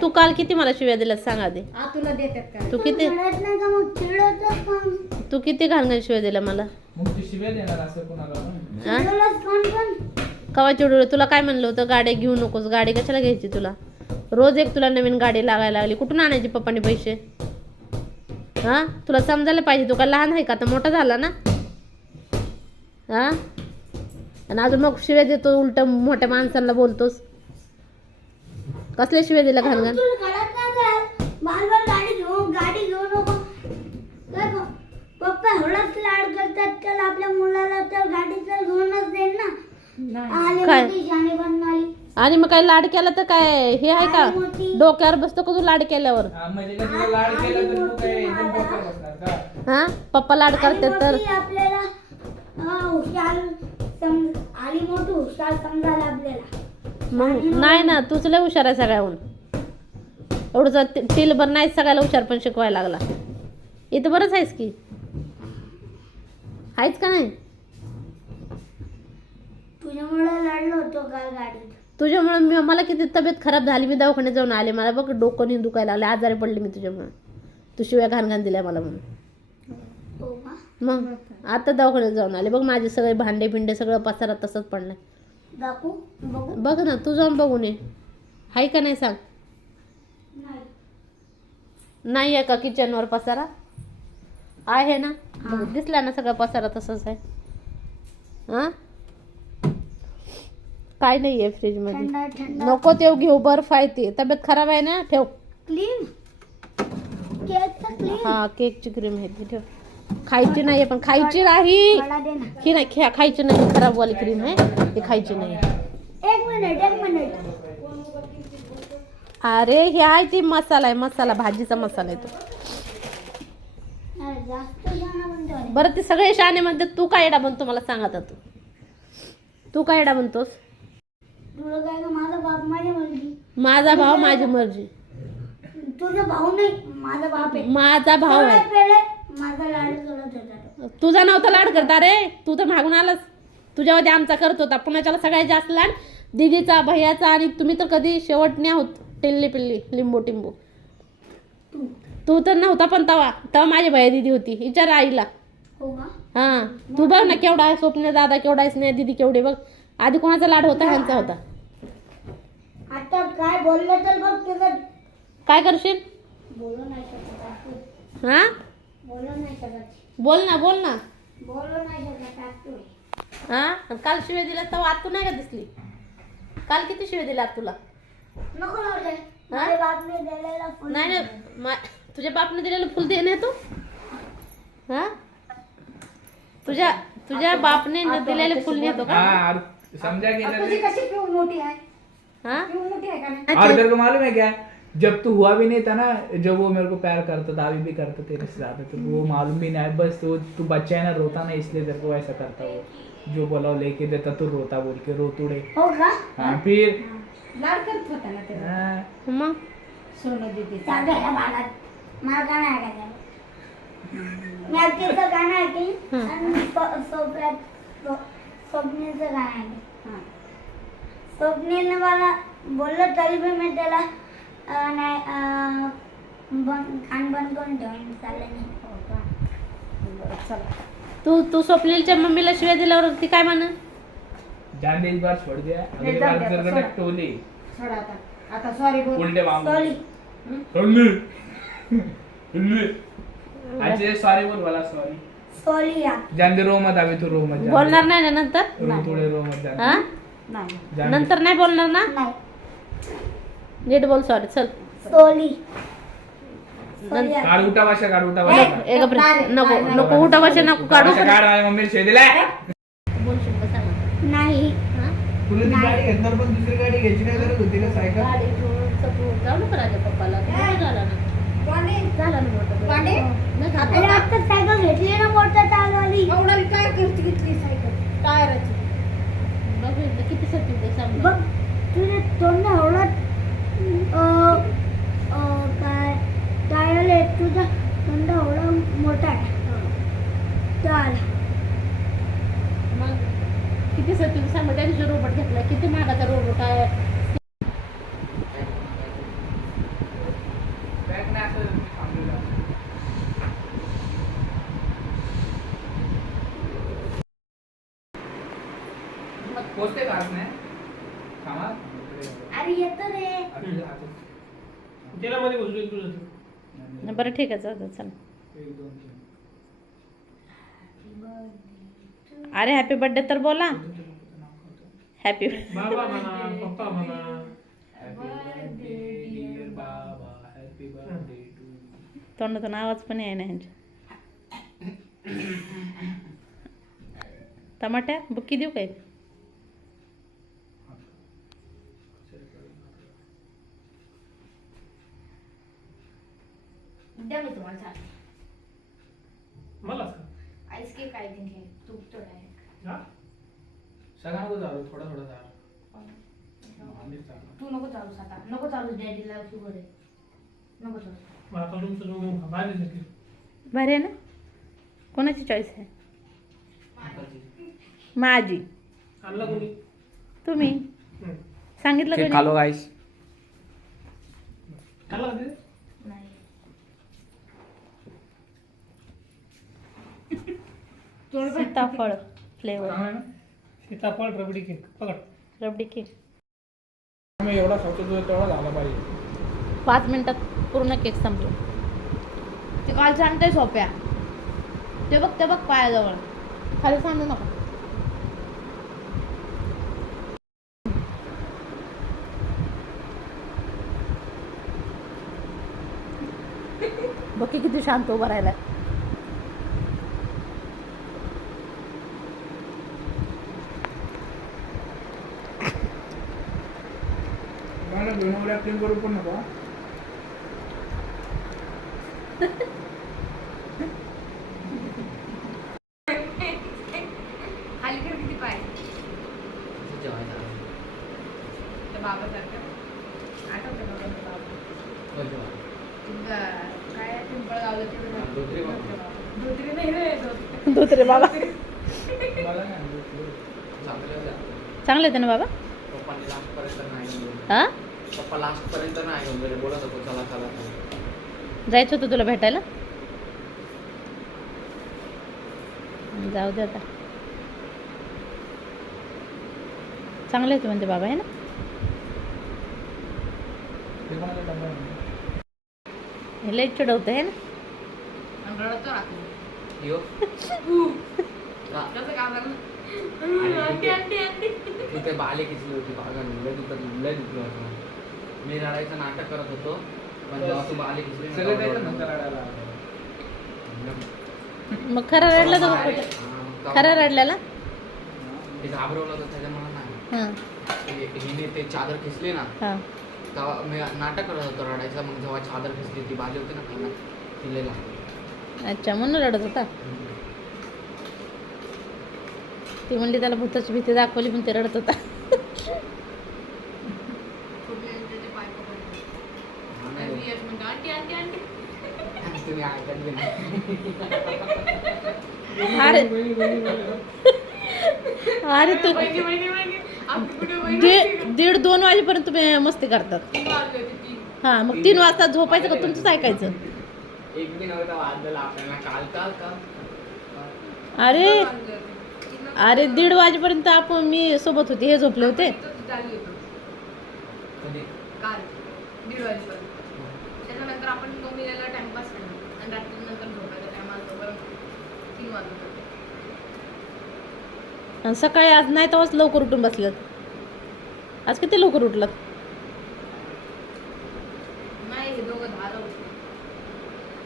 तू काल किती मला शिव्या दिल्यात सांगा दे. आ तुला देतात काय तू किती का मग? तू किती घालून शिव्या दिल्या मला? मग ती शिव्या देणार असं कोणाला पण? हा? चिडवलंस कोण पण. कवा चिडू तुला काय म्हणलं होतं? गाडी घेऊ नकोस. गाडी कशाला घ्यायची तुला? रोज एक तुला नवीन गाडी लागायला लागली. कुठून आणायची पप्पाने पैसे? हा तुला समजायला पाहिजे. तू काय लहान आहे का? आता मोठा झाला ना? हा आणि अजून मग शिव्या देतो उलट मोठ्या माणसांना बोलतोस. कसल्या शिव्या का? बाल बाल गाडी घेऊ गाडी घेऊ नको. पप्पा एवढाच लाड करतात त्याला आपल्या मुलाला तर गाडी तर घेऊनच देईन ना. आणि मग काय लाड केला तर काय? हे आहे का. डोक्यावर बसतो का तू लाड केल्यावर? हा, म्हणजे का तुला लाड केला तर तू काय एकदम डोक्यावर बसणार का? हा? पप्पा लाड करते तर? आपल्याला हा, हुशार सम आली मोठी हुशार समजायला आपल्याला. मग नाही ना तूच लय हुशार आहे सगळ्याहून. एवढं टिलभर नाही सगळ्याला हुशार पण शिकवायला लागला. इथं बरंच आहेस की. आहेच का नाही? तुझ्यामुळे लढलो होतो काल गाडीत. तुझ्यामुळे मी मला किती तब्येत खराब झाली मी दवाखान्यात जाऊन आले. मला बघ डोकं नाही दुखायला लागले आजारी पडले मी तुझ्यामुळे. तू शिव्या घाण घाण दिल्या मला म्हणून. हो का? मग आता दवाखान्यात जाऊन आले. बघ माझे सगळे भांडे पिंडे सगळं पसारात तसंच पडलंय. दाखवू? बघू? बघ ना तू जाऊन बघून ये. हाय का नाही सांग? नाही. आहे का किचनवर पसारा? आहे ना? दिसला ना सगळा पसारा तसंच आहे. हा? काय नाही आहे फ्रीजमध्ये. थंड थंड नको तेव घेऊ बर्फ आहे ते. तब्येत खराब आहे ना? ठेव. केकचा क्लीन हा केकची क्रीम आहे ती ठेव. खायची नाही पण खायची नाही. ही नाही खायची नाही खराब वाली क्रीम आहे. ती खायची नाही. एक मिनिट एक मिनिट अरे हे आहे ती मसाला आहे मसाला भाजीचा मसाला आहे तो. म्हणतो. बरं ते सगळे शाणे म्हणते तू काय एडा बनतो मला सांग आता तू. तू काय एडा बनतोस का माझा भाव माझी मर्जी. तुझा भाऊ नाही माझा बाप आहे. माझा भाव आहे. माझा लाड करत होता तो. तुझा नव्हता लाड करता रे. तू तर मागून आलास. तुझ्यावरती आमचा करत होता. पुण्याच्याला सगळ्यात जास्त लाड दिदीचा भैयाचा आणि तुम्ही तर कधी शेवट नाही आहोत. टिल्ली पिल्ली लिंबू टिंबू. तू. तू तर नव्हता पण तवा. तेव्हा माझी भैया दिदी होती. विचार आईला. हो का? हा. तू बघ ना केवढा आहे स्वप्न दादा केवढा आहे स्नेहा दिदी केवढे बघ. आधी कोणाचा लाड होता ह्यांचा होता. आता काय बोललं तर बघ तुझं. काय करशील? बोलू नाही शकत. असं. हा? बोलू ना बोल ना. हा? काल शिवे दिला तेव्हा आत तू नाही का दिसली? काल किती शिवे दिला तुला नाही नाही. तुझ्या बापने दिलेलं फुल दे ना तू. हा? तुझ्या तुझ्या बापने न दिलेले फुल नेतो का? हाँ तुझी कशी पिऊ मोठी आहे? हा? पिऊ मोठी आहे का तेरे को मालूम है क्या जब तू हुआ भी नहीं था ना जब वो मेरे को प्यार करता था अभी भी करता तेरे से ज़्यादा तो वो मालूम भी नहीं है। बस वो तू बच्चा है ना रोता ना इसलिए तेरे को ऐसा करता वो। जो बोला लेके देता तू रोता बोल के रो तुड़े हो हाँ। फिर ते हाँ, मला गाणं ऐकायचं मी अगदीचं गाणं ऐकेन आणि स- सोप्यात स्व- स्वप्नीलचं गाणं ऐकेन स्वप्नीलने मला बोललं तरी पण मी त्याला नाही अं, बंद कान बंद करून ठेवून चाललं नाही. चला. तू तू स्वप्नीलच्या मम्मीला शिव्या दिल्यावर ती काय म्हण? जान इस बार छोड़ दिया बार। ना टोली सोडा. आता. आता सॉरी बोल. उल्टे बांग सॉरी अच्छे सॉरी बोल वाला सॉरी सॉरी या. जान दे रो मत अभी तू रो मत. बोलणार नाही ना नंतर? रो थोड़े रो मत जान. हा? नाही. नंतर नाही बोलणार ना? नाही. नीट बोल सॉरी चल. सॉरी सॉरी या. काढ उठा भाषा काढ उठा भाषा काढ. ए गप्रे, नको नको उठा बशा नको काढू. भाषा काढ माझ्या मम्मीने शिवाय दिलाय बोलशील का सांग. नाही. हा? तुला ती गाडी घेतणार पण दुसरी गाडी घ्यायची काय गरज होती का सायकल? गाडी घेऊन सगळं जाऊ नको राजा पप्पाला. मोठं झाला ना? पाणी झाला ना मोठं आता सायकल घेतली ना मोटर चालवली. एवढा काय करते घेतली सायकल? टायराची. बघ किती सती ते सांग. छोटा डाळ मग किती सर तुम्ही सांगा त्या दिवशी रोबोट घेतला किती महागाचा रोबोट आहे? अरे येतो रे. मध्ये बसू तुझं बरं ठीक आहे चल चला. एक दोन तीन. अरे हॅपी बर्थडे तर बोला. हॅपी बाबा म्हणा पप्पा म्हणा. हॅपी बर्थडे डिअर बाबा. हॅपी बर्थडे टू तोंडातून आवाज पण आहे ना ह्यांच्या टमाट्या बुक्की देऊ काय द्या मी तुम्हाला चालेल मलाच का आईस केक काय घे तूप थोडा हा सगळ्यांना को झालं थोडा थोडा झालं तू नको चालूस आता. नको चालूस डॅडीला शुगर आहे. नको मग आता तुमचं आहे ना? कोणाची चॉईस आहे? माझी. आणला कोणी? तुम्ही? हम्म. सांगितलं केक कोणी? खालो गाईस आणला का ते? नाही. सीताफळ फ्लेवर चांगलं आहे ना? सीताफळ रबडी केक पकड. रबडी केक मी एवढा तेवढा झाला पाहिजे. पाच मिनिटात पूर्ण केक संपला ते काल सांगते सोप्या. ते बघ ते बघ पायाजवळ. खाली सांडू नका. बघ की किती शांत उभा राहिलाय मला दोन वेळा क्लीन करू पण नको हा. अलीकडे किती पाय त्या बाबासारखं आठवतं का कोणतं बाबा तुमचा काय पिंपळ गावलं तिकडे धोत्री नाही रे धोत्री. धोत्रे बाबा मला नाही आणलं. चांगले होते ना बाबा पप्पांनी लास्ट पर्यंत नाही घेऊन गेले. हा पप्पा लास्ट पर्यंत नाही घेऊन गेले. बोलत होतो चला चला. जायचं होतं तुला भेटायला? जाऊ दे आता. चांगले होते म्हणते बाबा आहे ना? हे लई चिडवतं आहे ना? यो? आणि तिथे- तिथे बाले किचली होती बागा लय दुखत लय दुखलं होतं. मी रडायचं नाटक करत होतो पण जेव्हा तू ना, सगळे त्याच्या. नंतर रडायला. मग खरं रडलं तर? हा, खरं रडलेला? ते घाबरवलं होतं त्याच्यामुळे नाही. हां. हि- हिने ते चादर खेचली ना हां. तेव्हा मी नाटक करत होतो रडायचं मग जेव्हा चादर खेचली ती बाली होती ना खाली ती लागली. अच्छा म्हणून रडत होता? ती म्हणली त्याला भूताची भीती दाखवली पण ते रडत होता कुठले त्याचे पाय पकडले. हा, आणि नाही. यश म्हणतो, "आंटी, आंटी, आंटी." तुम्ही ऐकत नाही अरे अरे तू दीड दीड दोन वाजेपर्यंत तुम्ही मस्ती करतात. हां मग तीन वाजता झोपायचं का तुमचंच ऐकायचं अरे अरे दीड वाजेपर्यंत आपण मी सोबत होते हे झोपले होते इथंच झाली होती. कधी काल दीड वाजेपर्यंत त्याच्यानंतर आपण दोन्हीला टाइमपास केला आणि रात्री नंतर झोपायचा टायमाला तोपर्यंत तीन वाजत होते आणि सकाळी आज नाही तेव्हाच लवकर उठून बसलेत. आज किती लवकर उठलात? हे हा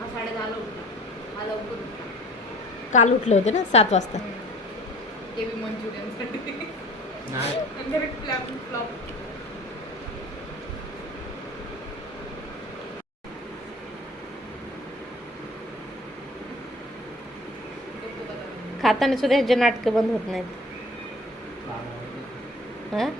हा काल उठले होते ना सात वाजता बी मंचुरियनसाठी नाही आणि ते फ्लॉप फ्लॉप खाताना सुद्धा ह्याचे नाटकं बंद होत नाहीत. हां?